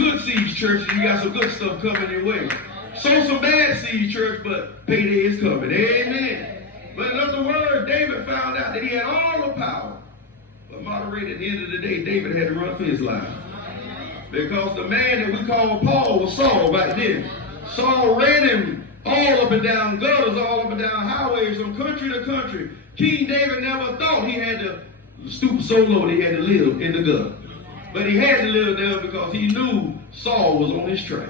good seeds, church, and you got some good stuff coming your way. Sow some bad seeds, church, but payday is coming. Amen. But in other words, David found out that he had all the power. But moderated, at the end of the day, David had to run for his life. Because the man that we call Paul was Saul back then. Saul ran him all up and down gutters, all up and down highways from country to country. King David never thought he had to stoop so low that he had to live in the gutter. But he had to live there because he knew Saul was on his track.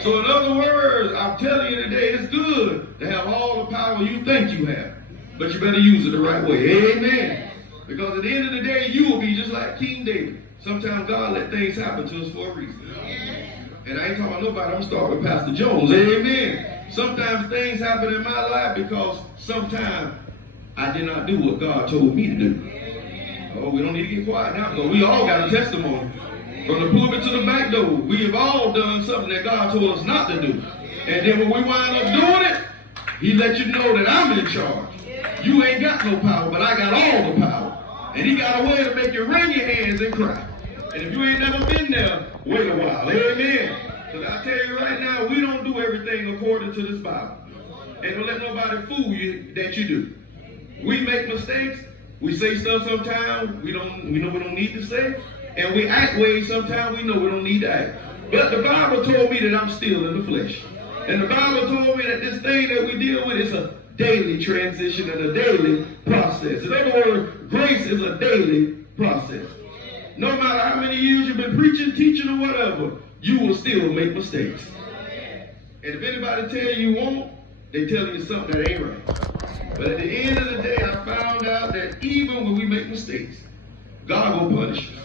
So in other words, I'm telling you today, it's good to have all the power you think you have. But you better use it the right way. Amen. Because at the end of the day, you will be just like King David. Sometimes God let things happen to us for a reason. And I ain't talking about nobody. I'm going to start with Pastor Jones. Amen. Sometimes things happen in my life because sometimes I did not do what God told me to do. Oh, we don't need to get quiet now because we all got a testimony. From the pulpit to the back door, we have all done something that God told us not to do. And then when we wind up doing it, he let you know that I'm in charge. You ain't got no power, but I got all the power. And he got a way to make you wring your hands and cry. And if you ain't never been there, wait a while. Amen. Because I tell you right now, we don't do everything according to this Bible. And don't let nobody fool you that you do. We make mistakes. We say stuff sometimes we know we don't need to say. And we act ways sometimes we know we don't need to act. But the Bible told me that I'm still in the flesh. And the Bible told me that this thing that we deal with is a daily transition and a daily process. In other words, grace is a daily process. No matter how many years you've been preaching, teaching, or whatever, you will still make mistakes. And if anybody tell you won't, they tell you something that ain't right. But at the end of the day, I found out that even when we make mistakes, God will punish us.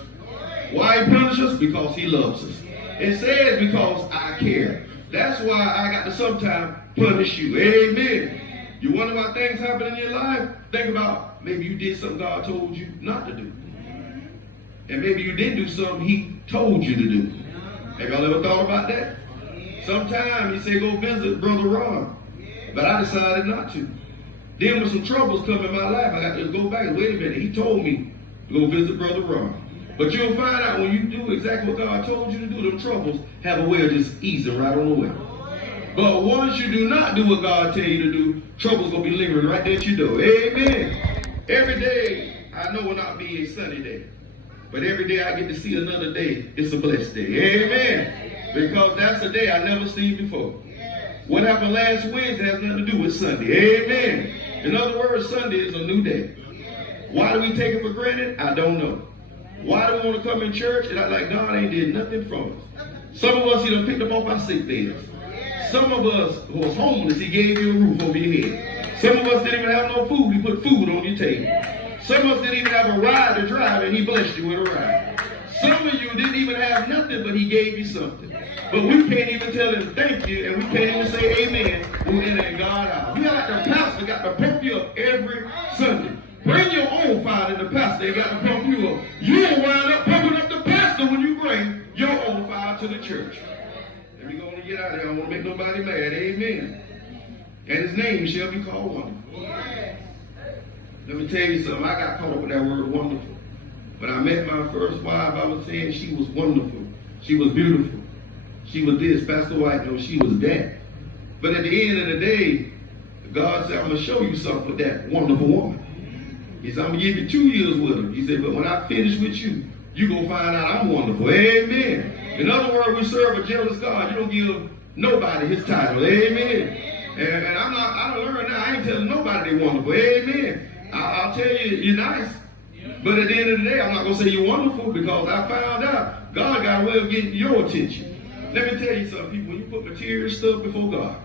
Why he punishes us? Because he loves us. It says because I care. That's why I got to sometimes punish you. Amen. You wonder why things happen in your life? Think about maybe you did something God told you not to do. And maybe you did do something he told you to do. Have y'all ever thought about that? Sometimes he said go visit Brother Ron. But I decided not to. Then when some troubles come in my life, I got to go back. Wait a minute. He told me to go visit Brother Ron. But you'll find out when you do exactly what God told you to do, them troubles have a way of just easing right on the way. But once you do not do what God tell you to do, trouble's going to be lingering right there at your door. Amen. Every day, I know will not be a sunny day. But every day I get to see another day, it's a blessed day. Amen. Because that's a day I never seen before. What happened last Wednesday has nothing to do with Sunday. Amen. In other words, Sunday is a new day. Why do we take it for granted? I don't know. Why do we want to come in church and act like God ain't did nothing from us? Some of us, he done picked up off our sick beds. Some of us who was homeless, he gave you a roof over your head. Some of us didn't even have no food, he put food on your table. Some of us didn't even have a ride to drive and he blessed you with a ride. Some of you didn't even have nothing, but he gave you something. But we can't even tell him thank you, and we can't even say amen when we're in God out. We got the pastor got to pump you up every Sunday. Bring your own fire in the pastor. They got to pump you up. You will wind up pumping up the pastor when you bring your own fire to the church. Let me go on and get out of here. I don't want to make nobody mad. Amen. And his name shall be called Wonderful. Let me tell you something. I got caught up with that word wonderful. When I met my first wife, I was saying she was wonderful. She was beautiful. She was this. Pastor White knows she was that. But at the end of the day, God said, I'm going to show you something with that wonderful woman. He said, I'm going to give you 2 years with her. He said, but when I finish with you, you're going to find out I'm wonderful. Amen. In other words, we serve a jealous God. You don't give nobody his title. Amen. And I don't learn now. I ain't telling nobody they're wonderful. Amen. I'll tell you, you're nice. But at the end of the day, I'm not going to say you're wonderful because I found out God got a way of getting your attention. Let me tell you something, people. When you put material stuff before God,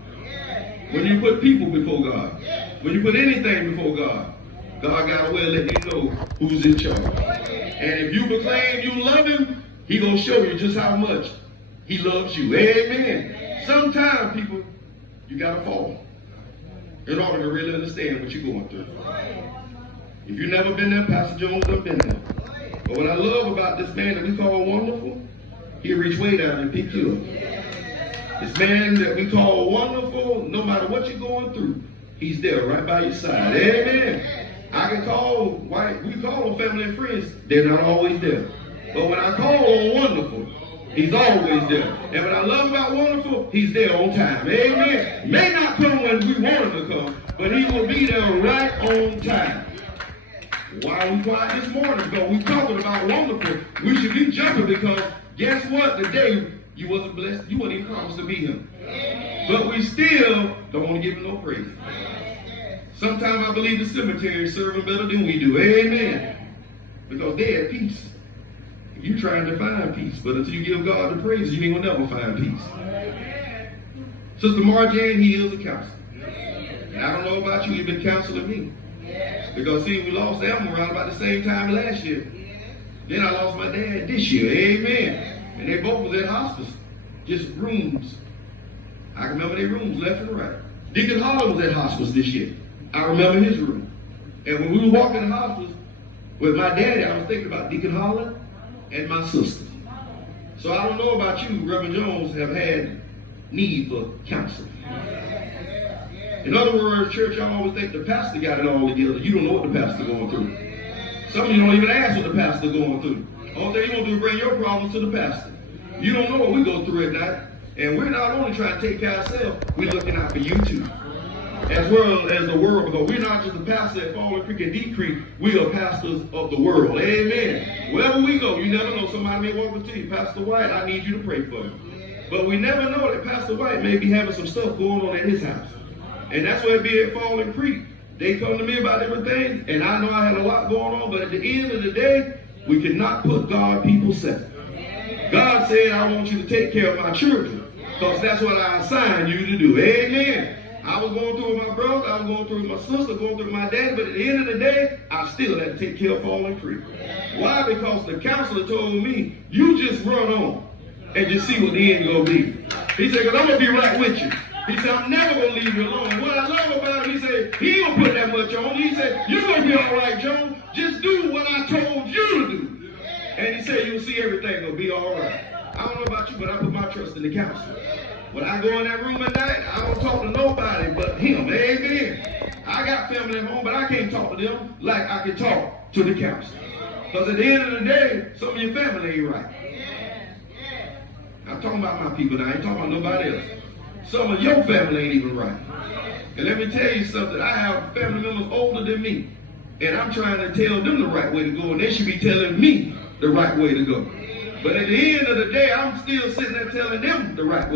when you put people before God, when you put anything before God, God got a way of letting you know who's in charge. And if you proclaim you love him, he going to show you just how much he loves you. Amen. Sometimes, people, you got to fall in order to really understand what you're going through. If you've never been there, Pastor Jones has been there. But what I love about this man that we call Wonderful, he'll reach way down and pick you up. This man that we call Wonderful, no matter what you're going through, he's there right by your side. Amen. I can call, we call them family and friends. They're not always there. But when I call on Wonderful, He's always there. And what I love about Wonderful, he's there on time. Amen. May not come when we want him to come, but he will be there right on time. Why are we quiet this morning? Because we're talking about Wonderful. We should be jumping because guess what? Today you wasn't blessed. You weren't even promised to be him. But we still don't want to give him no praise. Sometimes I believe the cemetery is serving better than we do. Amen. Because they're at peace. You're trying to find peace, but until you give God the praise, you ain't gonna never find peace. Sister Marjane, he is a counselor. And I don't know about you, you've been counseling me. Because see, we lost Elmer around about the same time last year. Then I lost my dad this year. Amen. And they both was at hospice. Just rooms. I remember their rooms left and right. Deacon Holler was at hospice this year. I remember his room. And when we were walking in the hospice with my daddy, I was thinking about Deacon Holler and my sister. So I don't know about you, Reverend Jones have had need for counseling. In other words, church, I always think the pastor got it all together. You don't know what the pastor going through. Some of you don't even ask what the pastor going through. All thing you're going to do is bring your problems to the pastor. You don't know what we go through at night. And we're not only trying to take care of ourselves, we're looking out for you too. As well as the world, because we're not just a pastor at Fallen Creek and Deep Creek, we are pastors of the world. Amen. Wherever we go, you never know. Somebody may walk up to you, Pastor White, I need you to pray for me. But we never know that Pastor White may be having some stuff going on at his house. And that's why it be at Fallen Creek. They come to me about everything, and I know I had a lot going on, but at the end of the day, we cannot put God people second. God said, I want you to take care of my children, because that's what I assigned you to do. Amen. I was going through with my brother, I was going through with my sister, going through with my dad, but at the end of the day, I still had to take care of Fallen Creek. Why? Because the counselor told me, you just run on and just see what the end gonna be. He said, because I'm gonna be right with you. He said, I'm never gonna leave you alone. And what I love about him, he said, he don't put that much on. He said, you're gonna be all right, Joe. Just do what I told you to do. And he said, you'll see everything will be all right. I don't know about you, but I put my trust in the counselor. When I go in that room at night, I don't talk to nobody but him. Amen. I got family at home, but I can't talk to them like I can talk to the counselor. Because at the end of the day, some of your family ain't right. I'm talking about my people now. I ain't talking about nobody else. Some of your family ain't even right. And let me tell you something. I have family members older than me. And I'm trying to tell them the right way to go. And they should be telling me the right way to go. But at the end of the day, I'm still sitting there telling them the right way.